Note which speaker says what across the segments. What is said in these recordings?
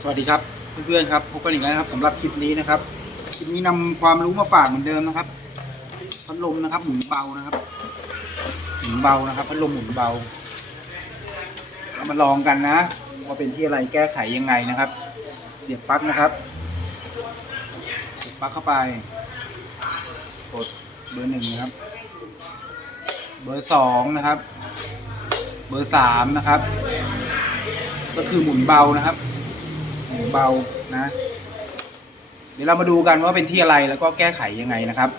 Speaker 1: สวัสดีครับเพื่อนๆครับพบกันอีกแล้วนะครับสำหรับคลิปนี้นะครับคลิปนี้นำความรู้มาฝากเหมือนเดิมนะครับพัดลมนะครับหมุนเบานะครับหมุนเบานะครับพัดลมหมุนเบาเรามาลองกันนะ ว่าเป็นที่อะไรแก้ไขยังไงนะครับ เสียบปลั๊กนะครับเสียบปลั๊กเข้าไปกดเบอร์หนึ่งนะครับ เบอร์สองนะครับ เบอร์สามนะครับ ก็คือหมุนเบานะครับ เบานะ เดี๋ยวเรามาดูกันว่าเป็นที่อะไรแล้วก็แก้ไขยังไงนะครับ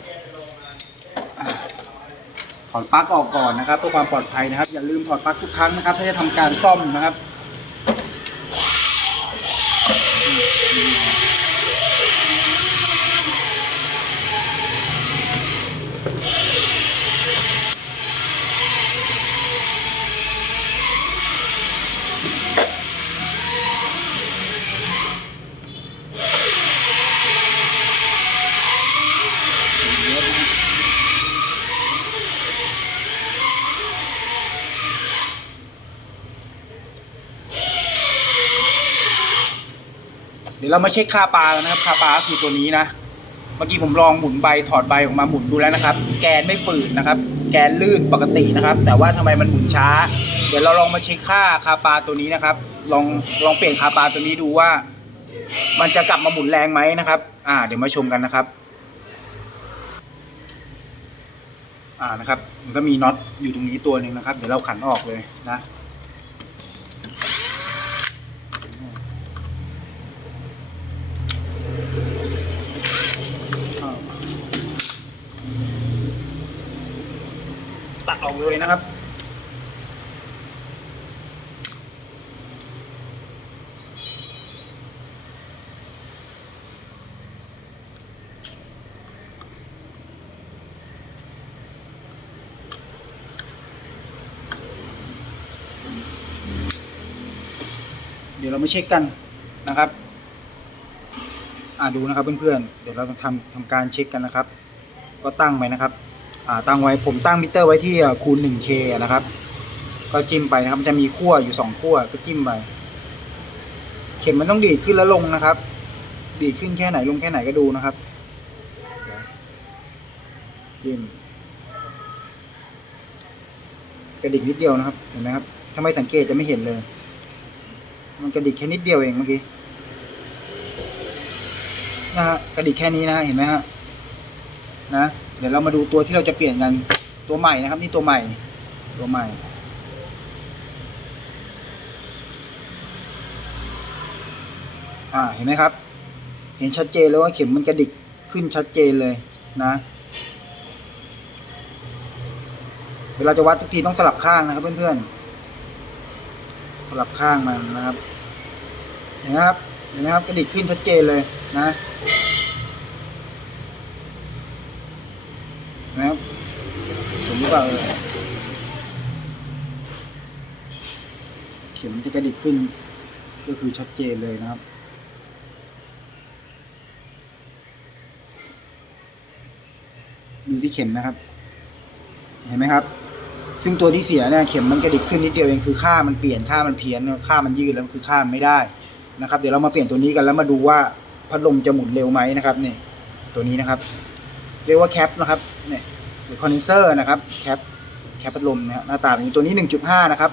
Speaker 1: ถอดปลั๊กออกก่อนนะครับเพื่อความปลอดภัยนะครับ อย่าลืมถอดปลั๊กทุกครั้งนะครับ ถ้าจะทำการซ่อมนะครับ ดี๋ยวเรามาเช็คคาปลากันนะครับคาปลาคือตัวนี้นะ เมื่อกี้ผมลองหมุนใบถอดใบออกมาหมุนดูแล้วนะครับ แกนไม่ฝืดนะครับ แกนลื่นปกตินะครับ แต่ว่าทำไมมันหมุนช้า เดี๋ยวเราลองมาเช็คค่าคาปลาตัวนี้นะครับ ลองลองเปลี่ยนคาปลาตัวนี้ดูว่า มันจะกลับมาหมุนแรงไหมนะครับ อ่า เดี๋ยวมาชมกันนะครับ อ่านะครับ มันก็มีน็อตอยู่ตรงนี้ตัวหนึ่งนะครับ เดี๋ยวเราขันออกเลยนะ ตัดออกเลยนะครับ เดี๋ยวเรามาเช็คกันนะครับอ่าดูนะครับเพื่อนๆ เดี๋ยวเราทำทำการเช็คกันนะครับ ก็ตั้งไปนะครับ ตั้งไว้ผมตั้งมิเตอร์ไว้ที่คูณ 1K นะครับ ก็จิ้มไปนะครับ มันจะมีขั้วอยู่สองขั้วก็จิ้มไป เข็มมันต้องดีดขึ้นแล้วลงนะครับ ดีดขึ้นแค่ไหนลงแค่ไหนก็ดูนะครับ จิ้มกระดิกนิดเดียวนะครับ เห็นไหมครับถ้าไม่สังเกตจะไม่เห็นเลย มันกระดิกแค่นิดเดียวเองเมื่อกี้นะฮะกระดิกแค่นี้นะเห็นไหมฮะนะ เดี๋ยวเรามาดูตัวที่เราจะเปลี่ยนกันตัวใหม่นะครับ นี่ตัวใหม่ ตัวใหม่ อ่าเห็นไหมครับ เห็นชัดเจนเลยว่าเข็มมันกระดิกขึ้นชัดเจนเลยนะ เวลาจะวัดทุกทีต้องสลับข้างนะครับ เพื่อนๆสลับข้างมันนะครับ เห็นไหมครับเห็นไหมครับกระดิกขึ้นชัดเจนเลยนะ นะครับผมหรือ เปล่าเข็มจะกระดิกขึ้น ก็คือชัดเจนเลยนะครับดูที่เข็มนะครับ เห็นไหมครับ ซึ่งตัวที่เสียเนี่ยเข็มมันกระดิกขึ้นนิดเดียวเองคือค่ามันเปลี่ยนค่ามันเพี้ยนค่ามันยืดแล้วคือค่ามันไม่ได้นะครับ เดี๋ยวเรามาเปลี่ยนตัวนี้กันแล้วมาดูว่าพัดลมจะหมุนเร็วไหมนะครับเนี่ยตัวนี้นะครับ เรียกว่าแคปนะครับเนี่ย รือคอนเดนเซอร์นะครับแคปแคปพัดลมนะหน้าตาแบบนี้ตัวนี้ 1.5 นะครับ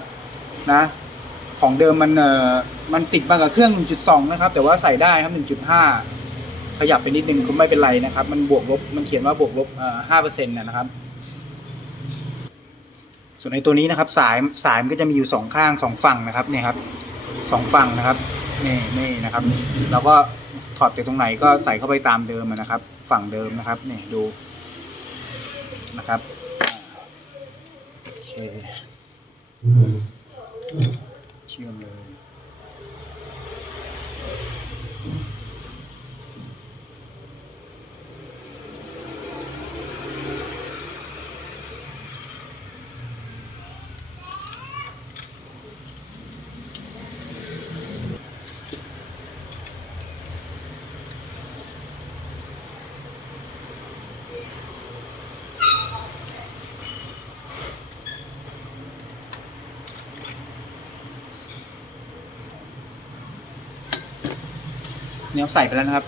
Speaker 1: นะของเดิมมันเอ่อมันติดมากับเครื่อง 1.2 นะครับ แต่ว่าใส่ได้ครับ 1.5 ขยับไปนิดนึงก็ไม่เป็นไรนะครับ มันบวกลบมันเขียนว่าบวกลบเอ่อ5%นะครับ ส่วนในตัวนี้นะครับสายสายมันก็จะมีอยู่สองข้างสองฝั่งนะครับเนี่ยครับสองฝั่งนะครับนี่นี่นะครับเราก็ถอดจากตรงไหนก็ใส่เข้าไปตามเดิมนะครับ ฝั่งเดิมนะครับนี่ดู นะครับโอเคเชื่อมเลย เนี่ยใส่ไปแล้วนะครับ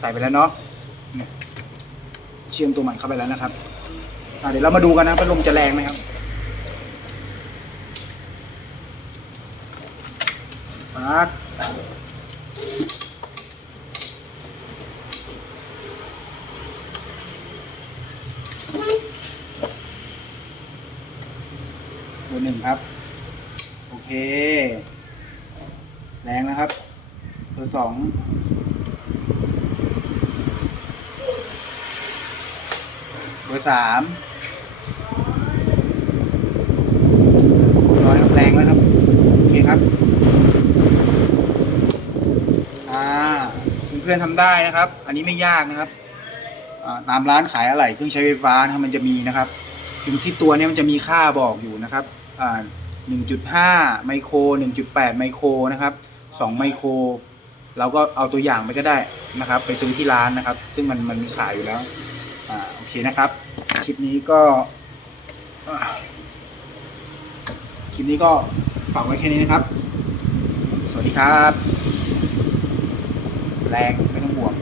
Speaker 1: ใส่ไปแล้วเนาะเนี่ยเชื่อมตัวใหม่เข้าไปแล้วนะครับเดี๋ยวเรามาดูกันนะพัดลมจะแรงไหมครับปาร์คเบอร์หนึ่งครับ โอเค แรงนะครับ เบอร์สองเบอร์สามร้อยครับแรงแล้วครับ โอเคครับ อ่าเพื่อนๆทำได้นะครับ อันนี้ไม่ยากนะครับตามร้านขายอะไหล่เครื่องใช้ไฟฟ้านะครับมันจะมีนะครับถึงที่ตัวนี้มันจะมีค่าบอกอยู่นะครับอ่า1.5 ไมโคร 1.8 ไมโครนะครับ 2 ไมโคร เราก็เอาตัวอย่างไปก็ได้นะครับ ไปซื้อที่ร้านนะครับ ซึ่งมันมันมีขายอยู่แล้วอ่าโอเคนะครับ คลิปนี้ก็คลิปนี้ก็ฝากไว้แค่นี้นะครับ สวัสดีครับ แรงไม่ต้องห่วง